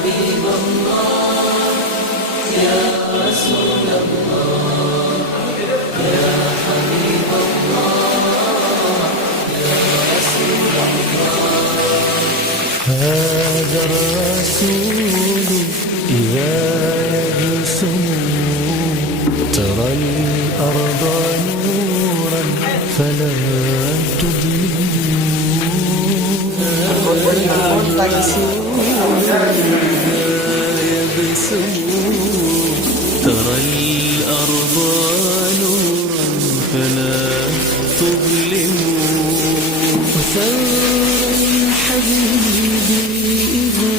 حبيب الله يا رسول الله يا حبيب الله يا رسول الله. هذا الرسول إذا يرسم ترى الأرض نورا فلا تظلم. هذا الرسول إذا يبسم ترى الأرض نورا فلا تظلم. وثور الحبيب إذا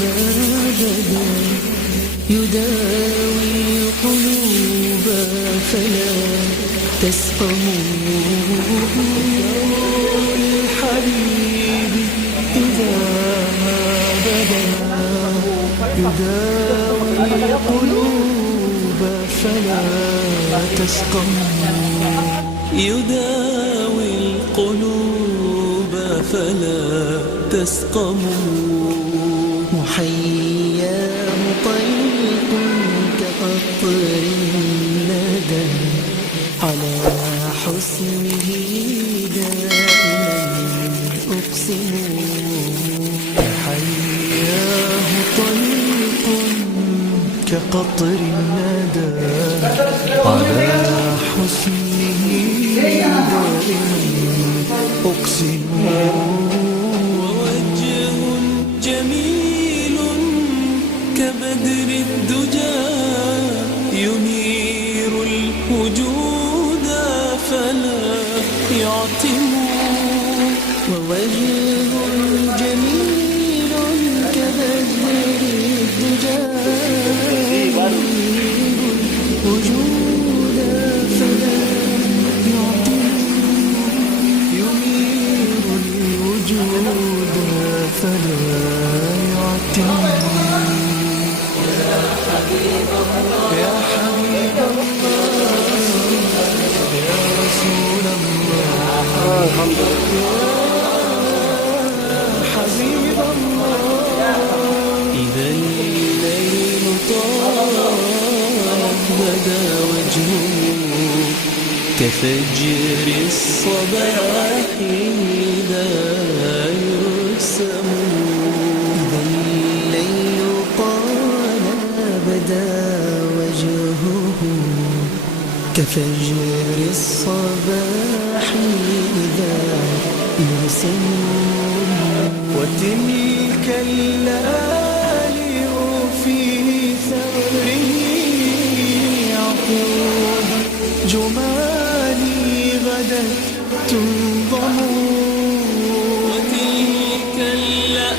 ما بدا يداوي القلوب فلا تسقم. الحبيب إذا ما بدا يداوي القلوب فلا تسقم. يداوي القلوب فلا تسقم. محياه طلق كقطر الندى على حسنه دائما أقسم. محياه طلق كقطر الندى على حسنه دائما أقسم. ووجه جميل كبدر الدجى ينير الوجود فلا يعتم. ووجه جميل كبدر الدجى ينير الوجود فلا يعتم. ينير الوجود فلا يعتم. يا حبيب الله يا حبيب الله يا رسول الله يا حبيب الله. إذا الليل طال بدا وجهه كفجر الصباح إذا يرسم. إذا الليل طال بدا وجهه كفجر الصباح إذا يرسم. وتلك الليالي في ثغره عقود جمالي غدت تنضم. وتلك الليالي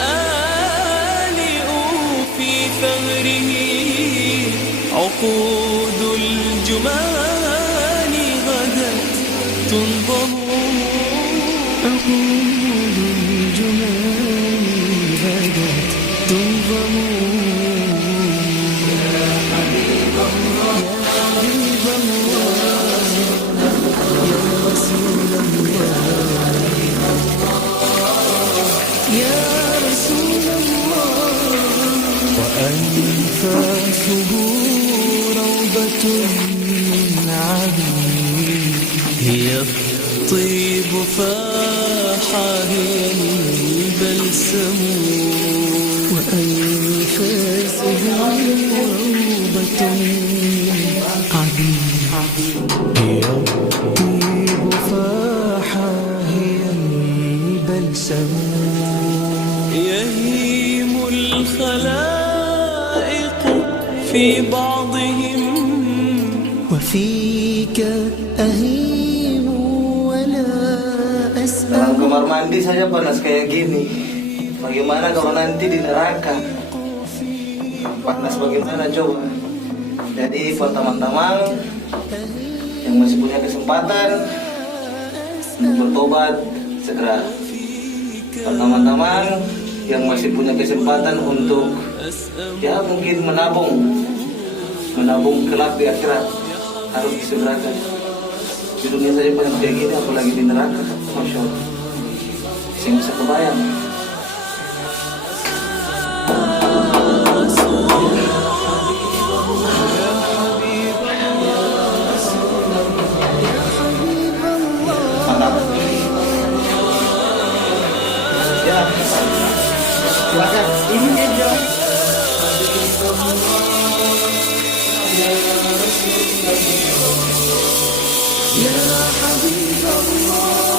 في ثغره عقود الجمال غدت تنضم. عقود الجمال غدت تنضم. يا حبيب الله يا حبيب الله يا رسول الله يا رسول الله. وأنفاسه روضة من عبيد هي الطيب فاحا هي البلسم. وأنفاسه روضة من عبيد هي الطيب فاحا هي البلسم. يهيم الخلائق في بعضهم وفيك أهيم ولا أسأل. Dalam kamar mandi saja panas kayak gini. Bagaimana kalau nanti di neraka? Panas bagaimana coba? Jadi buat teman-teman yang masih punya kesempatan untuk bertobat segera. Buat teman-teman yang masih punya kesempatan untuk ya mungkin menabung kelak di akhirat harus disegerakan. Di dunia saja paling kayak gini, apalagi di neraka. Masya Allah, saya bisa kebayang. Silakan, ini dia. يا حبيب الله